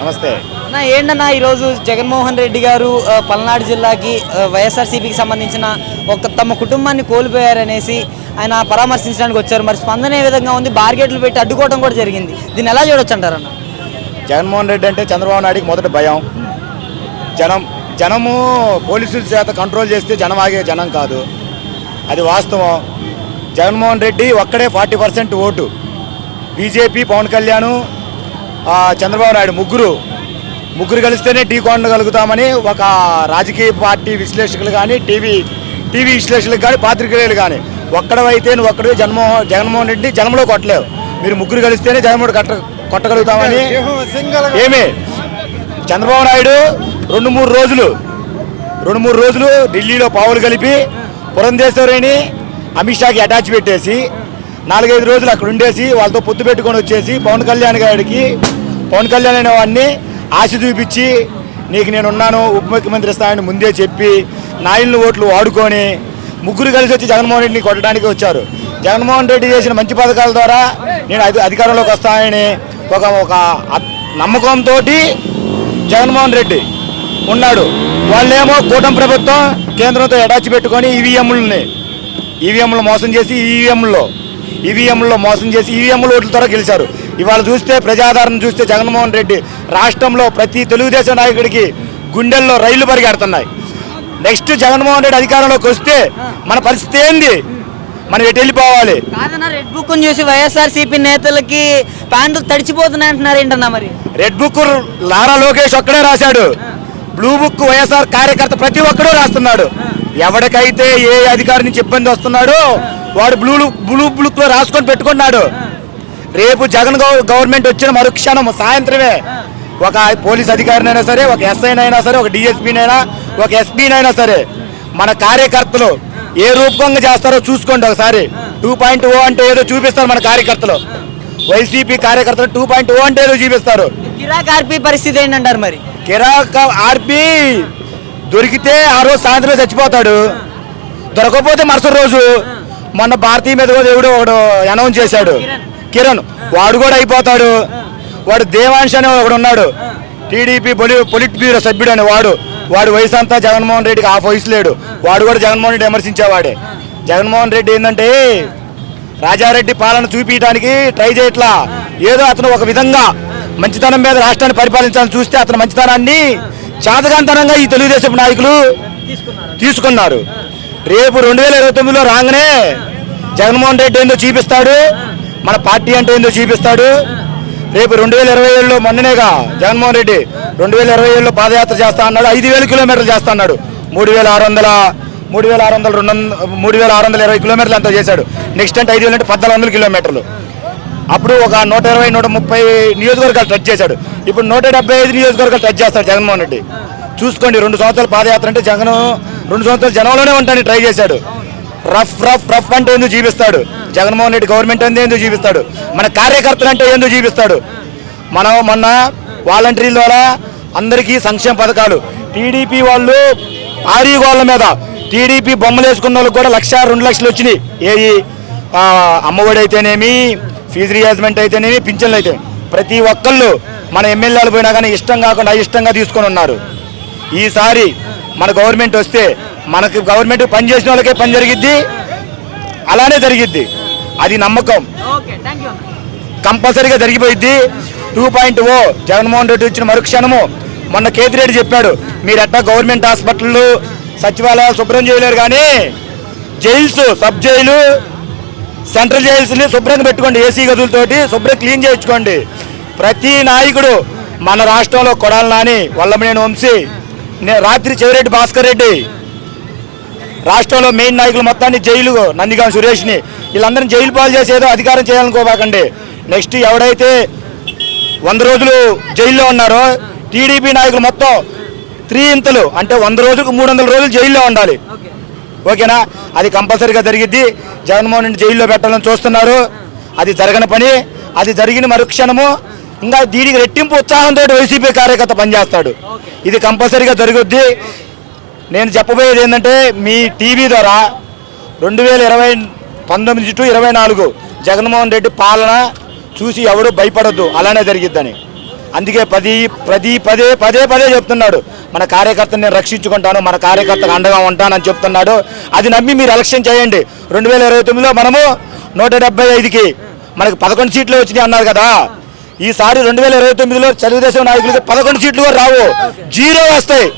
నమస్తే ఏంటన్నా ఈరోజు జగన్మోహన్ రెడ్డి గారు పల్నాడు జిల్లాకి వైఎస్ఆర్సీపీకి సంబంధించిన తమ కుటుంబాన్ని కోల్పోయారనేసి ఆయన పరామర్శించడానికి వచ్చారు. మరి స్పందన ఏ విధంగా ఉంది? బార్గెట్లు పెట్టి అడ్డుకోవడం కూడా జరిగింది. దీన్ని ఎలా చూడొచ్చు అంటారన్న? జగన్మోహన్ రెడ్డి అంటే చంద్రబాబు నాయుడికి మొదటి భయం. జనము పోలీసుల చేత కంట్రోల్ చేస్తే జనం ఆగే జనం కాదు, అది వాస్తవం. జగన్మోహన్ రెడ్డి ఒక్కడే 40% ఓటు. బీజేపీ, పవన్ కళ్యాణ్, చంద్రబాబు నాయుడు ముగ్గురు కలిస్తేనే ఢీ కొనగలుగుతామని ఒక రాజకీయ పార్టీ విశ్లేషకులు కానీ టీవీ విశ్లేషకులు కానీ పాత్రికేయులు కానీ ఒక్కడవైతే నువ్వు ఒక్కడే జగన్మోహన్ రెడ్డి జనంలో కొట్టలేవు, మీరు ముగ్గురు కలిస్తేనే జగన్మోహన్ కొట్టగలుగుతామని. ఏమి చంద్రబాబు నాయుడు 2-3 రోజులు ఢిల్లీలో పావులు కలిపి పురంధేశ్వరిని అమిత్ షాకి అటాచ్ పెట్టేసి 4-5 రోజులు అక్కడ ఉండేసి వాళ్ళతో పొత్తు పెట్టుకొని వచ్చేసి పవన్ కళ్యాణ్ అనే వాడిని ఆశ చూపించి నీకు నేనున్నాను ఉప ముఖ్యమంత్రి స్థాయిని ముందే చెప్పి నాయన్ల ఓట్లు వాడుకొని ముగ్గురు కలిసి వచ్చి జగన్మోహన్ రెడ్డిని కొట్టడానికి వచ్చారు. జగన్మోహన్ రెడ్డి చేసిన మంచి పథకాల ద్వారా నేను అధికారంలోకి వస్తానని ఒక నమ్మకంతో జగన్మోహన్ రెడ్డి ఉన్నాడు. వాళ్ళేమో కూటమి ప్రభుత్వం కేంద్రంతో అటాచ్ పెట్టుకొని ఈవీఎంలు మోసం చేసి ఈవీఎంల ఓట్ల ద్వారా గెలిచారు. ఇవాళ చూస్తే ప్రజాదరణ చూస్తే జగన్మోహన్ రెడ్డి రాష్ట్రంలో ప్రతి తెలుగుదేశం నాయకుడికి గుండెల్లో రైళ్లు పరిగెడుతున్నాయి. నెక్స్ట్ జగన్మోహన్ రెడ్డి అధికారంలోకి వస్తే మన పరిస్థితి ఏంది? మనం ఎటు వెళ్ళిపోవాలి? రెడ్ బుక్ చూసి వైఎస్ఆర్సీపీ నేతలకి ప్యాంట్లు తడిచిపోతున్నాయి అంటున్నారు ఏంటన్నా? మరి రెడ్ బుక్ నారా లోకేష్ ఒక్కడే రాశాడు, బ్లూ బుక్ వైఎస్ఆర్ కార్యకర్త ప్రతి ఒక్కడూ రాస్తున్నాడు. ఎవరికైతే ఏ అధికారి నుంచి ఇబ్బంది వస్తున్నాడో వాడు బ్లూ బుక్ లో రాసుకొని పెట్టుకున్నాడు. రేపు జగన్ గవర్నమెంట్ వచ్చిన మరుక్షణం సాయంత్రమే ఒక పోలీస్ అధికారినైనా సరే, ఒక ఎస్ఐనైనా సరే, ఒక డిఎస్పీనైనా, ఒక ఎస్పీనైనా సరే మన కార్యకర్తలు ఏ రూపంగా చేస్తారో చూసుకోండి ఒకసారి. 2.0 అంటే ఏదో చూపిస్తారు మన కార్యకర్తలు. వైసీపీ కార్యకర్తలు 2.0 అంటే ఏదో చూపిస్తారు. కిరాక్ ఆర్పీ పరిస్థితి ఏంటంటారు? మరి కిరాక్ ఆర్పీ దొరికితే ఆ రోజు సాయంత్రం చచ్చిపోతాడు, దొరకకపోతే మరుసటి రోజు. మొన్న భారతీయ మీద దేవుడు ఒకడు అనౌన్స్ చేశాడు, కిరణ్, వాడు కూడా అయిపోతాడు. వాడు దేవాంశ్ అనే ఒకడు ఉన్నాడు, టీడీపీ పొలిట్ బ్యూరో సభ్యుడు అని వాడు వయసు అంతా జగన్మోహన్ రెడ్డికి హాఫ్ వయసు లేడు. వాడు కూడా జగన్మోహన్ రెడ్డి విమర్శించేవాడే. జగన్మోహన్ రెడ్డి ఏంటంటే రాజారెడ్డి పాలన చూపించడానికి ట్రై చేయట్లా. ఏదో అతను ఒక విధంగా మంచితనం మీద రాష్ట్రాన్ని పరిపాలించాలని చూస్తే అతని మంచితనాన్ని చాతకాంతనంగా ఈ తెలుగుదేశం నాయకులు తీసుకున్నారు. రేపు 2029లో రాగానే జగన్మోహన్ రెడ్డి ఏందో చూపిస్తాడు, మన పార్టీ అంటే ఏందో చూపిస్తాడు. రేపు 2027లో మొన్ననేగా జగన్మోహన్ రెడ్డి 2027లో పాదయాత్ర చేస్తా అన్నాడు, 5,000 కిలోమీటర్లు చేస్తా అన్నాడు. 3,620 కిలోమీటర్లు అంతా చేశాడు. నెక్స్ట్ అంటే 5,000 అంటే 1,400 కిలోమీటర్లు. అప్పుడు ఒక 120-130 నియోజకవర్గాలు టచ్ చేశాడు. ఇప్పుడు 175 నియోజకవర్గాలు టచ్ చేస్తాడు జగన్మోహన్ రెడ్డి. చూసుకోండి, 2 సంవత్సరాల పాదయాత్ర అంటే జగన్ 2 సంవత్సరాలు జనంలోనే ఉంటాడని ట్రై చేశాడు. రఫ్ అంటే ఏందో చూపిస్తాడు జగన్మోహన్ రెడ్డి. గవర్నమెంట్ అంటే ఏందో చూపిస్తాడు, మన కార్యకర్తలు అంటే ఏందో చూపిస్తాడు. మనం మొన్న వాలంటీర్ల ద్వారా అందరికీ సంక్షేమ పథకాలు, టీడీపీ వాళ్ళు ఆరీ గోళ్ళ మీద టీడీపీ బొమ్మలు వేసుకున్న వాళ్ళకి కూడా 1,00,000, 2 లక్షలు వచ్చినాయి. ఏది అమ్మఒడి అయితేనేమి, ఫీజు రియాజ్మెంట్ అయితేనేమి, పింఛన్లు అయితే ప్రతి ఒక్కళ్ళు మన ఎమ్మెల్యేలు పోయినా కానీ ఇష్టం కాకుండా అయిష్టంగా తీసుకొని ఉన్నారు. ఈసారి మన గవర్నమెంట్ వస్తే మనకు గవర్నమెంట్ పని చేసిన వాళ్ళకే పని జరిగిద్ది, అలానే జరిగిద్ది. అది నమ్మకం కంపల్సరీగా జరిగిపోయిద్ది. 2.0 జగన్మోహన్ రెడ్డి వచ్చిన మరుక్షణము మొన్న కేతిరెడ్డి చెప్పాడు, మీరు ఎట్టా గవర్నమెంట్ హాస్పిటళ్ళు సచివాలయాలు శుభ్రం చేయలేరు కానీ జైల్స్, సబ్ జైలు, సెంట్రల్ జైల్స్ని శుభ్రంగా పెట్టుకోండి, ఏసీ గదులతోటి శుభ్రం క్లీన్ చేయించుకోండి. ప్రతి నాయకుడు మన రాష్ట్రంలో కొడాలి నాని, వల్లభనేని వంశీ, రాత్రి చెవిరెడ్డి భాస్కర్ రెడ్డి, రాష్ట్రంలో మెయిన్ నాయకులు మొత్తాన్ని జైలు, నందిగాం సురేష్ని వీళ్ళందరినీ జైలు పాలు చేసి ఏదో అధికారం చేయాలనుకోబాకండి. నెక్స్ట్ ఎవడైతే 100 రోజులు జైల్లో ఉన్నారో టీడీపీ నాయకులు మొత్తం 3 ఇంతలు అంటే 100 రోజులకు 300 రోజులు జైల్లో ఉండాలి. ఓకేనా? అది కంపల్సరీగా జరిగిద్ది. జగన్మోహన్ రెడ్డి జైల్లో పెట్టాలని చూస్తున్నారు, అది జరగని పని. అది జరిగిన మరుక్షణము ఇంకా దీనికి రెట్టింపు ఉత్సాహంతో వైసీపీ కార్యకర్త పనిచేస్తాడు. ఇది కంపల్సరీగా జరుగుద్ది. నేను చెప్పబోయేది ఏంటంటే మీ టీవీ ద్వారా 2019 to 24 జగన్మోహన్ రెడ్డి పాలన చూసి ఎవరు భయపడద్దు, అలానే జరిగిద్దని. అందుకే పదే చెప్తున్నాడు, మన కార్యకర్తను నేను రక్షించుకుంటాను, మన కార్యకర్తకు అండగా ఉంటానని చెప్తున్నాడు. అది నమ్మి మీరు ఎలక్షన్ చేయండి. 2029లో మనము 175కి మనకి 11 సీట్లు వచ్చినాయి అన్నారు కదా. ఈసారి 2029లో తెలుగుదేశం నాయకులకి 11 సీట్లు కూడా రావు, 0 వస్తాయి.